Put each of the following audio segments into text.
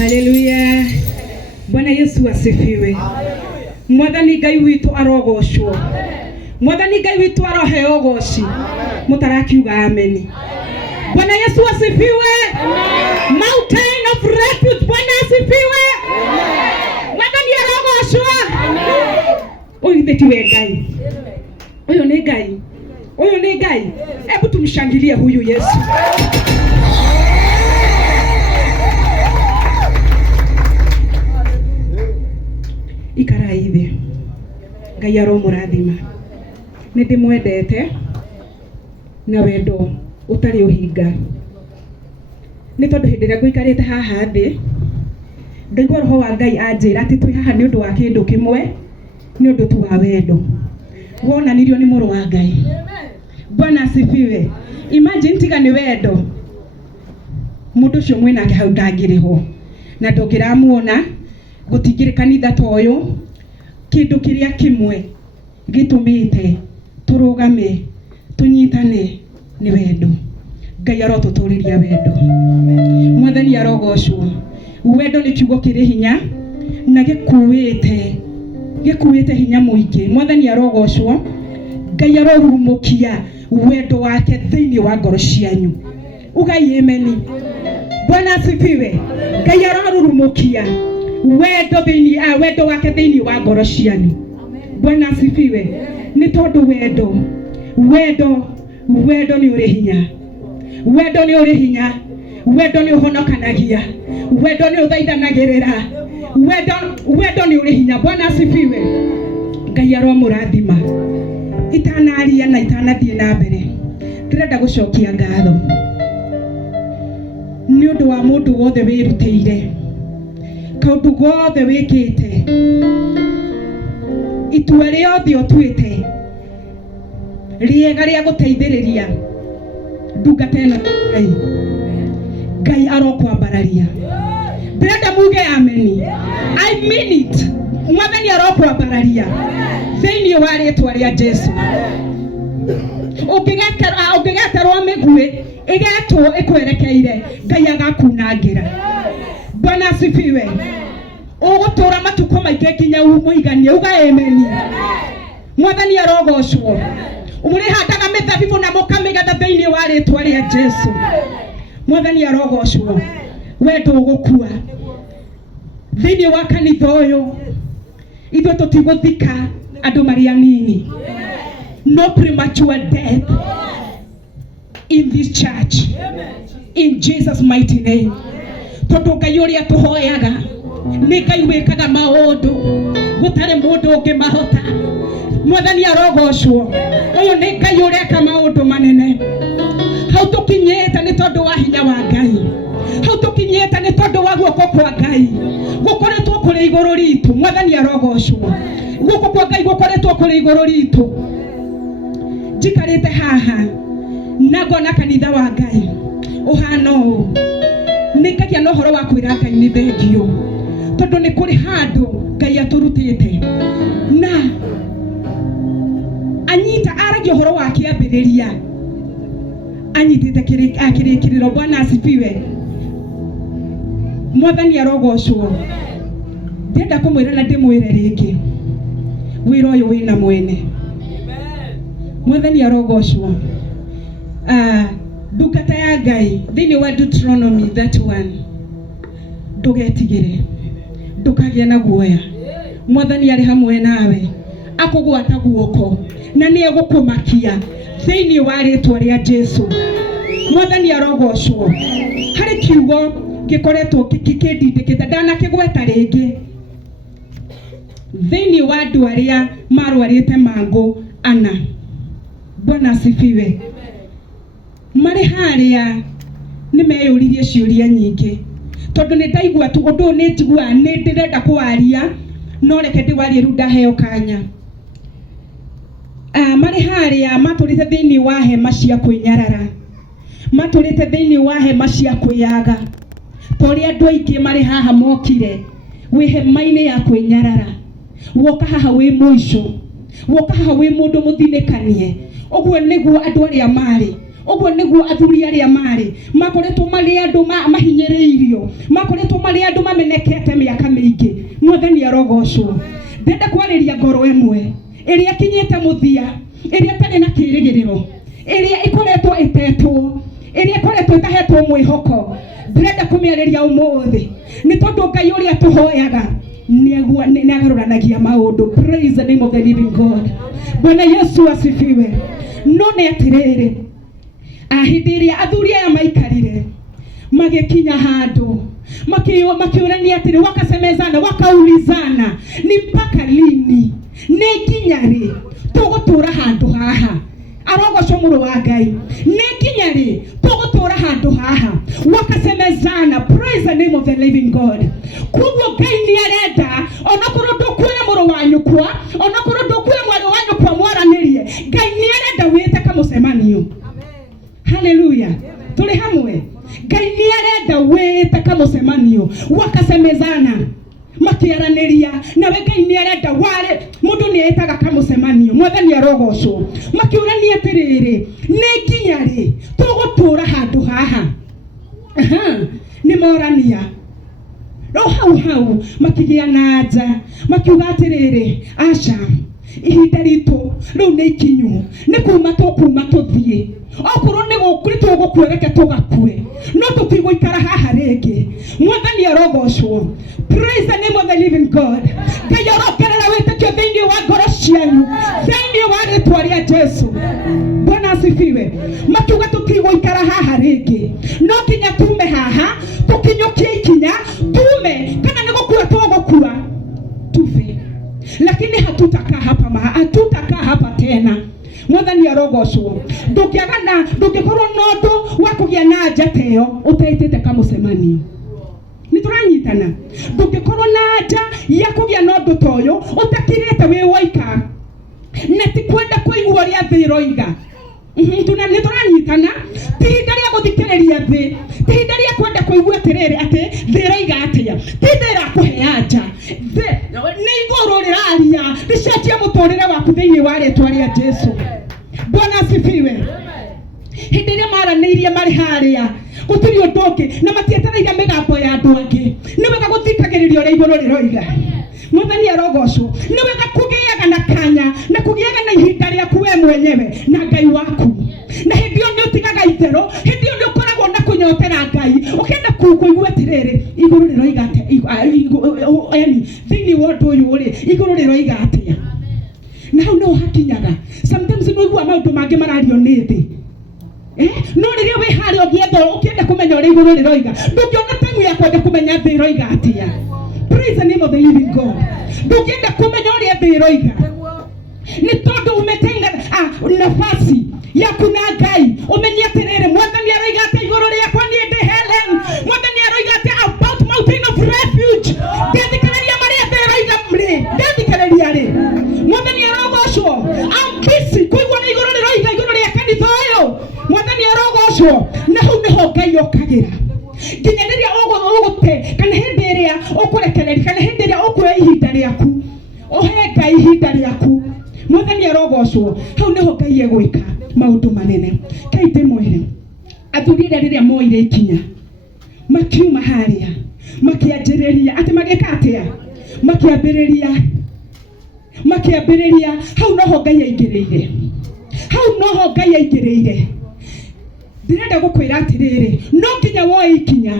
Haleluya. Bwana Yesu asifiwe. Mwathani Ngai witu arogoshwo. Mwathani Ngai witu aroheo goshi. Mutarakiuga amen. Bwana Yesu asifiwe. Mountain of refuge. Bwana asifiwe. Mwathani arogoshwo. Oyu ndetiwe Ngai. Oyu ni Ngai. Oyu ni Ngai. Hebu tumshangilie huyu Yesu. Ikara ithe. Ngai aromurathima. Nindimwendete na wendo utari uhinga. Ni tondu hindi ria nguikarite haha thi, ndaigua roho wa Ngai anjira ati twi haha ni undu wa kindu kimwe, ni undu tu wa wendo. Wonanirio ni muru wa Ngai. Bwana asifiwe. Imagine tiga ni wendo. Mundu ucio mwinake hau ndangiriho. Na ndongiramuona gutigire kanitha toyo kindu kiria kimwe gitumite turugame tunyitane ni wendo. Ngai arotuturiria wendo. Mwathani arogoshwo. Wendo ni kiugo kiri hinya na gikuite hinya muingi. Mwathani arogoshwo. Ngai arorumukia wendo wake thiini wa ngoro cianyu. Ugai amen. Bwana asifiwe. Ngai arorumukia wendo wake thiini wa ngoro cianyu. Bwana asifiwe. Ni tondu wendo ni uri hinya. Wendo ni uri hinya. Wendo ni uhonokanagia. Wendo ni uthaithanagirira. Wendo ni uri hinya. Bwana asifiwe. Ngai aromurathima. Itanaria na itanathie na mbere. Ndirenda gucokia ngatho ni undu wa mundu wothe wirutire. Kaundu gothe wikite. Itua riothe utuite. Riega ria guteithiriria ndungata ino Ngai. Ngai arokwambararia. Ndirenda muge amen. I mean it. Mwathani arokwambararia thiini wa ritwa ria Jesu. Ungigeterwo migui igetwo ikwerekeire, Ngai agakunangira. Bwana asifiwe. Ugutura matuko maingi nginya umuiganie. Uga amen. Mwathani arogoshwo. Umurihandaga mithabibu na mukamigatha thiini wa ritwa ria Jesu. Mwathani arogoshwo. Wendo ugukua thiini wa kanitha uyu. Ithuĩ tũtigũthika andũ marĩ anini. No premature death in this church. In Jesus mighty name. Tondu Ngai ũrĩa tũhoyaga nĩ Ngai wĩkaga maũndũ gũtarĩ mũndũ ũngĩmahota. Mwathani arogoshwo. Ũyũ nĩ Ngai ũreka maũndũ manene. Hau tũkinyĩte nĩ tondu wa hinya wa Ngai. Hau tũkinyĩte nĩ tondu wa guoko kwa Ngai. Gukoretwo kũrĩ igũrũ ritũ. Mwathani arogoshwo. Guoko kwa Ngai gukoretwo kũrĩ igũrũ ritũ. Njikarĩte haha na ngona kanitha wa Ngai ũhana ũũ. Nĩ ngagĩa na ũhoro wa kwĩra Ngai nĩ thengio. Tondu nĩ kũrĩ handũ Ngai atũrutĩte na anyita aragia ũhoro wa kĩambĩrĩria. Anyitĩte kĩrĩkĩrĩro. Bwana asifiwe. Mwathani arogoshwo. Ndenda kũmwĩra na ndĩmwĩre rĩngĩ. Wĩra ũyũ wĩna mwene. Mwathani arogoshwo. Ndungata ya Ngai thiini wa Deuteronomy 31. Ndugetigire. Ndukagĩa na guoya. Mwathani arĩ hamwe nawe. Akũgwata guoko na nĩ egũkũmakia thiini wa ritwa ria Jesu. Mwathani arogoshwo. Harĩ kiugo gikoretwo kĩndindĩkĩte ndanakĩgweta rĩngĩ. Thiini wa andũ arĩa marwarĩte mangũ ana. Bwana asifiwe. Marĩ harĩa nĩ meyũririe ciũria nyingĩ. Tondu nĩ ndaigua tu ũndũ nĩ njigua nĩ ndĩrenda kũwaria no reke ndĩwarie rĩu ndaheo kanya. Marĩ harĩa matũrĩte thiini wa hema cia kwĩnyarara. Matũrĩte thiini wa hema cia kwĩyaga. Tũrĩ andũ aingĩ marĩ haha mokire wĩ hema-inĩ ya kwĩnyarara. Woka haha wĩ mũico. Woka haha wĩ mũndũ mũthinĩkanie. Ũguo nĩguo andũ arĩa marĩ. Ogwo niguo athuri aria mari makoretwo mari andu mahinyiriirio makoretwo mari andu mamenekete miaka mingi. Mwathani arogocwo. Ndenda kwariria ngoro emwe iria kinyite muthia, iria tari na kirigiriro, iria ikoretwo itetwo, iria ikoretwo itahetwo mwihoko. Ndenda kumiariria umuthi ni tondu Ngai uria tuhoyaga ni agaruranagia maundu. Praise the name of the living God. Bwana Yesu asifiwe. None atiriri ahidiria athuri aya maikarire magikinya handu makiurania atiri, wakasemezana wakaulizana, ni mpaka lini, ni nginya ri tugutura handu haha? Arogocwo muru wa Ngai. Ni nginya ri tugutura handu haha? Wakasemezana. Praise the name of the living God. Kuguo Ngai ni arenda onakorwo ndukwira muru wa nyukwa, onakorwo ndukwira mwari wa nyukwa mwaranirie, Ngai ni arenda wite kamucemanio. Hallelujah. Tuli hamwe. Ngai ni arenda wite kamucemanio. Wakasemezana makiaraniria, nawe Ngai ni arenda wale mundu ni etaga kamucemanio. Mwathani arogocwo. Makiurania atiriri, ni nginya ri tugutura handu haha? Ni morania. No hau makigia na nja makiuga atiriri, aca ihinda ritu riu ni ikinyu, ni kuma tuthie. Okorwo ni gukuri tugukwereke tugakue, no tutigũikara haha ringi. Mwathani arogocwo. Praise the name of the living God. Ngai arokerera witikio thiini wa ngoro cianyu, thiini wa ritwa ria Jesu. Bwana asifiwe. Makiuga tutigũikara haha ringi, no nginya tume haha tukinyukie ikinya tume, kana ni gukua tugukua tufe, lakini hatutakaa hapa tena. Mwathani arogocwo. Ndukiagana ndugikorwo nondu wa kugia na njateo utaitite kamucemanio. Nituranyitana. Ndugikorwo na nja ya kugia nondu toyo utakirite wi waika, na ti kwenda kuigua ria thi roiga. Nituranyitana. Tihinda ria guthikiriria thi, tihinda ria kwenda kuigua atiriri ati thi roiga atia, ti thira kuhea nja. Ni iguru riraria ricenjia muturire waku thiini wa ritwa ria Jesu. Bwana asifiwe. Hindi ria maraniirie mari haria gutiri undu ungi na matietereire migambo ya andu angi, ni wega guthikagiriria ria iguru riroiga. Mwathani arogocwo. Ni wega kugiaga na kanya na kugiaga na ihinda riaku we mwenyewe na Ngai waku, na hindi iyo ni utigaga ithero, hindi iyo ni ukoragwo na kunyotera Ngai ukenda kuigua atiriri iguru riroiga atia, yani thiini wa undu uyu ri iguru riroiga atia. Na hau no hakinyaga sometimes no igua maundu mangi marario ni thi, no riria wi haria ugietho ukienda kumenya uri iguru riroiga, ndungiona time ya kwenda kumenya thi roiga atia. Praise the name of the living God. Ndukienda kumenya uri thi roiga ni tondu umetenga nafasi ya kuna Ngai. Umenya atiriri, Mwathani aroiga atia iguru riakwa ni ndi Hellen. Mwathani aroiga atia about mountain of refuge. Ndethikiriria maria thi roiga mri, ndethikiriria ri. Mwathani arogocwo. I'm busy kuigua ni iguru riroiga iguru ria kanitha uyu. Mwathani arogocwo. Na hau niho Ngai okagira. Nginya riria ugute kana hindi iria ukurekereria kana hindi iria ukuoya ihinda riaku, uhe Ngai ihinda riaku. Mwathani arogocwo. Hau niho Ngai egwika maundu manene. Kai ndimwire athuri riria moire ikinya makiuma haria makianjiriria ati magika atia, makiambiriria hau noho Ngai aingiriire, hau noho Ngai aingiriire. Ndirenda gukwira atiriri, no nginya woe ikinya,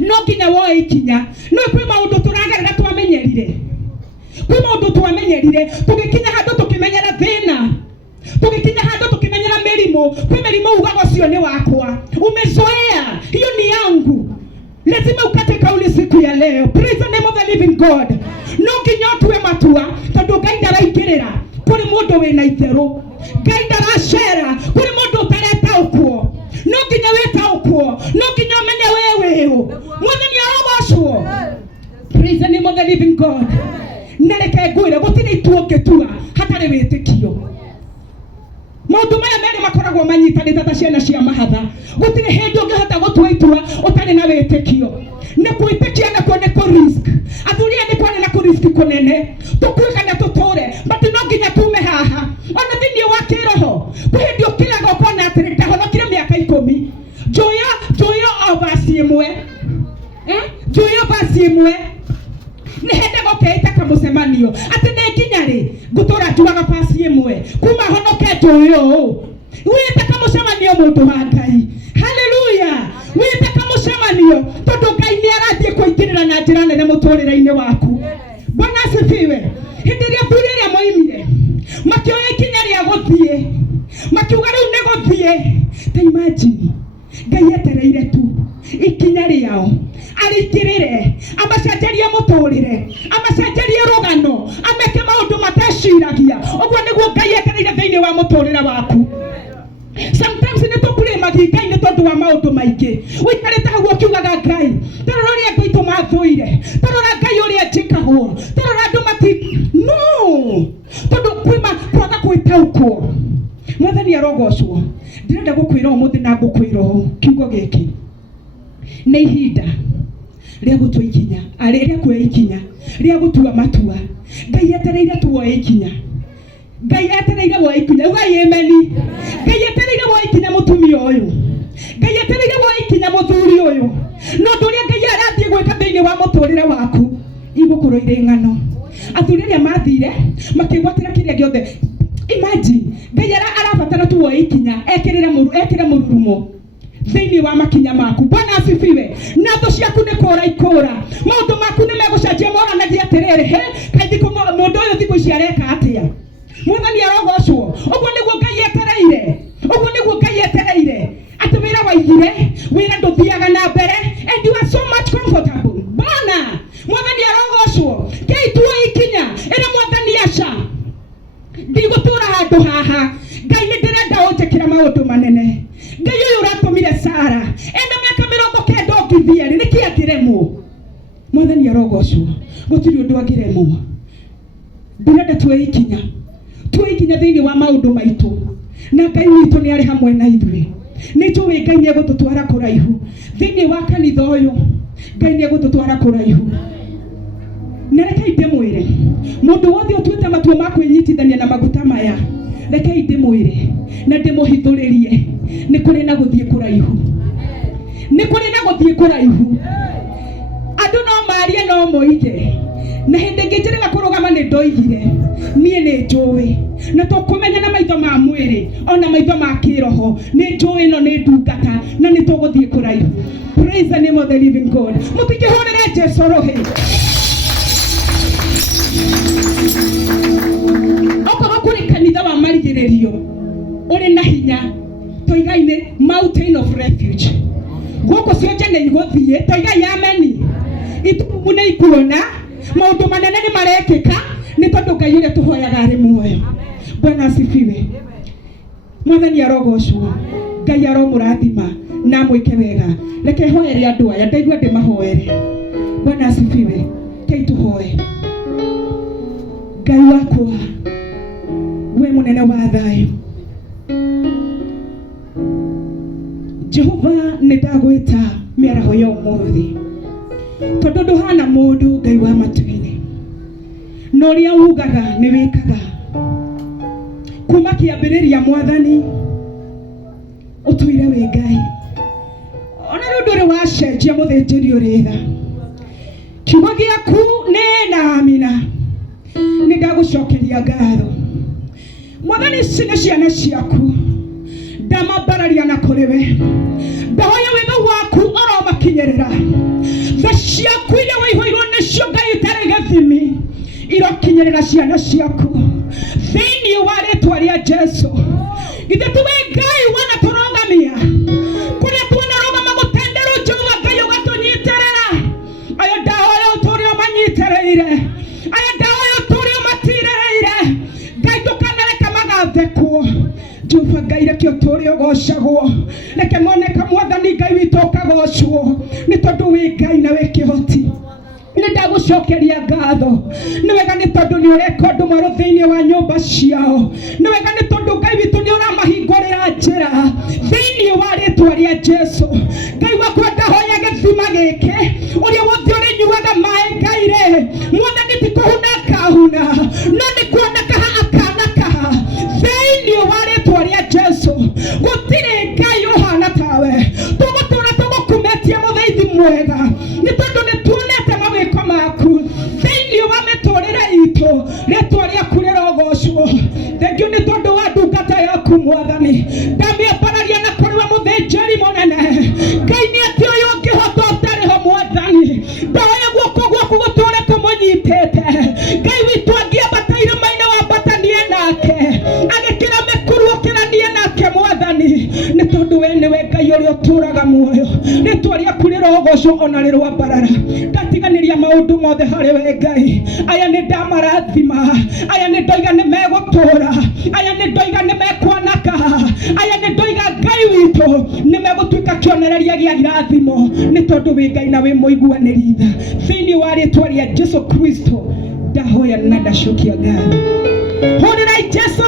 no nginya woe ikinya. No kwi maundu turagerera twamenyerire, kwi maundu twamenyerire tugikinya handu tukimenyera thina, tugikinya handu tukimenyera mirimu. Kwi mirimu ugaga cio ni wakwa, umezoea hiyo ni yangu, lazima ukate kauli siku ya leo. Praise the name of the living God. No nginya tuwe matua tondu Ngai ndaraingirira kuri mundu wina itheru, Ngai ndaracera kuri mundu utareta ukwo. No nginya weta ukwo, no nginya umenye wewe Mwathani arogocwo. Praise the name of the living God. Nereke ngwire gutire ituongetua hatari witikio. Maundu maya meri makoragwo manyitanite ta ciana cia mahatha. Gutire hindi ungihota gutua itua utari na witikio. Ni kwitikia na kuone ku risk. Athuri ni kuone na ku risk kunene. Tukuika na tuture, but no nginya tume haha. Ona thiini wa kiroho. Kuhindio kilaga ukona atiri basi imwe njuyo basi imwe ni hende gokeita kamucemanio ati ne kinya ri gutura tuaga basi imwe kuma honoke njuyo wita kamucemanio mundu wa Ngai. Hallelujah. Wita kamucemanio tondu Ngai ni arathie kuitirira na njira nene muturire-ini waku. Bwana asifiwe. Hindi ria thuri ria moimire makioya ikinya ria guthie makiuga riu ni guthie. Ta imagine Ngai etereire tu ikinya riao arikirire amacenjerie muturire amacenjerie rugano ameke maundu mateciragia. Uguo niguo Ngai etereire thiini wa muturire waku. Sometimes ni tukure magikai ni tondu wa maundu maingi wikarite hau ukiugaga Ngai tarora ria Ngai tumathuire tarora Ngai uria njikagwo tarora andu mati no tondu kwima kwaga gwitaukwo. Mwathani arogocwo. Ndirenda gukwira umuthi na ngukwira kiugo giki ni ihinda ria gutua ikinya ria kuoya ikinya ria gutua matua. Ngai etereire tuoye ikinya. Ngai etereire woya ikinya. Ugai ameni. Ngai etereire woya ikinya mutumia uyu. Ngai etereire woya ikinya muthuri uyu. No nduria Ngai arathie gwika thiini wa muturire waku igukuru ire ng'ano. Athuri ria mathire makigwatira kiria giothe. Imagine Ngai arabatara tu woya ikinya ekirire mururumo thiini wa makinya maku. Bwana asifiwe. Na tho ciaku ni kura ikura maundu maku ni megucenjia moranagia atiriri kaithiko mundu uyu thiku ici areka atia. Mwathani arogocwo. Uguo niguo Ngai etereire. Uguo niguo Ngai etereire. Ati wira waigire wira nduthiaga na mbere and you are so much comfortable. Bwana Mwathani arogocwo. Ngai tuoya ikinya ira Mwathani aca ndigutura handu haha. Ngai ni ndirenda unjikira maundu manene. Ngai uyu uratumire Sara enda miaka 90 ngithieri niki akiremwo. Mwathani arogocwo. Gutiri undu angiremwo. Ndirenda tuoya ikinya. Tuoya ikinya thiini wa maundu maitu na Ngai witu ni ari hamwe na ithuĩ. Ni tuwe Ngai ni egututwara kuraihu thiini wa kanitha uyu. Ngai ni egututwara kuraihu. Na reke ndimwire mundu wothe utuite matua ma kwinyitithania na maguta maya, reke ndimwire na ndimuhithuririe ni kuri na guthie kuraihu. Ni kuri na guthie kuraihu. Andu no marie no moige na hindi ngijirira kurugama ni ndoigire nie ni njuwi na tukumenya na maitho ma mwiri ona maitho ma kiroho ni njuwi no ni ndungata na ni tuguthie kuraihu. Praise the name of the living God. Mutikihurire Jesu rohi. Okorwo kuri kanitha wa marigiririo uri na hinya toigaine mountain of refuge guko cionje ni iguthie toigai ameni itumu ni ikuona maundu manene ni marekika ni tondu Ngai uria tuhoyaga ari muoyo. Bwana asifiwe. Mwathani arogocwo. Ngai aromurathima na mwike wega. Reke hoere andu aya ndaigua ndimahoere. Bwana asifiwe. Kei tuhoe. Ngai wakwa we munene wa thayu. Jehova nindagwita miaraho ya umuthi tondu nduhana mundu Ngai wa matu-ini no ria ugaga ni wikaga kuma kiambiriria Mwathani utuire wi Ngai ona ru nduri wacenjia muthinjiri uritha kiugo giaku ni na amina. Nindagucokeria ngatho Mwathani cine ciana ciaku ndamambararia na kuri we ndahoya wega waku oromakinyirira tha ciaku iria waihoirwo nicio Ngai itari gathimi irokinyirira ciana ciaku thiini wa ritwa ria Jesu. Githe tiwe Ngai wana turogamia kuria twanarogama gutenderu Jehova Ngai ugatunyitirira ayo ndahoya uturio manyitireire ayo ndahoya uturio matirereire Ngai tukanareka magathekwo Jehova Ngai reke uturio gocagwo reke moneka Mwathani Ngai witu ukagocwo ni tondu wi Ngai na wi kihoti. Nindagucokeria ngatho ni wega ni tondu ni ureka undu mweru thiini wa nyumba ciao. Ni wega ni tondu Ngai witu ni uramahingurira njira thiini wa ritwa ria Jesu. Ngai wakwa ndahoya githima giki uria wothe urinyuaga mai Ngai ri Mwathani ti kuhuna kahuna no ni kuoneka akanaka thiini wa ritwa ria Jesu. Gutiri Ngai uhana tawe tugutura tugukumetie mwega nĩ tondũ nĩ tuonete mawĩko maku thĩinĩ wa mĩtũrĩre itũ. Rĩtwa rĩaku rĩrogocwo. Thengio nĩ tondũ wa ndungata yaku Mwathani. Ndamĩambararia na kũrĩ we mũthĩnjĩri mũnene. Ngai nĩ atĩ ũyũ ũngĩhota ũtarĩ ho Mwathani. Ndahoya guoko gwaku gũtũũre kũmũnyitĩte. Ngai witũ angĩambata irĩma-inĩ wambatanie nake, agĩkĩra mĩkuru ũkĩranie nake Mwathani, nĩ tondũ we nĩwe Ngai ũrĩa ũtũũraga muoyo. Rĩtwa rĩaku rĩrogocwo ona rĩrwambarara. Ndatiganĩria maũndũ mothe harĩ we Ngai. Aya nĩ ndamarathima, aya nĩ ndoiga nĩ megũtũũra, aya nĩ ndoiga nĩ mekwanaka, aya nĩ ndoiga Ngai witũ nĩ megũtuĩka kĩonereria gĩa irathimo, nĩ tondũ wĩ Ngai na wĩ mũiguanĩri tha. Thĩinĩ wa rĩtwa rĩa Jesu Kristo ndahoya na ndacokia ngatho. Hũrĩrai Jesu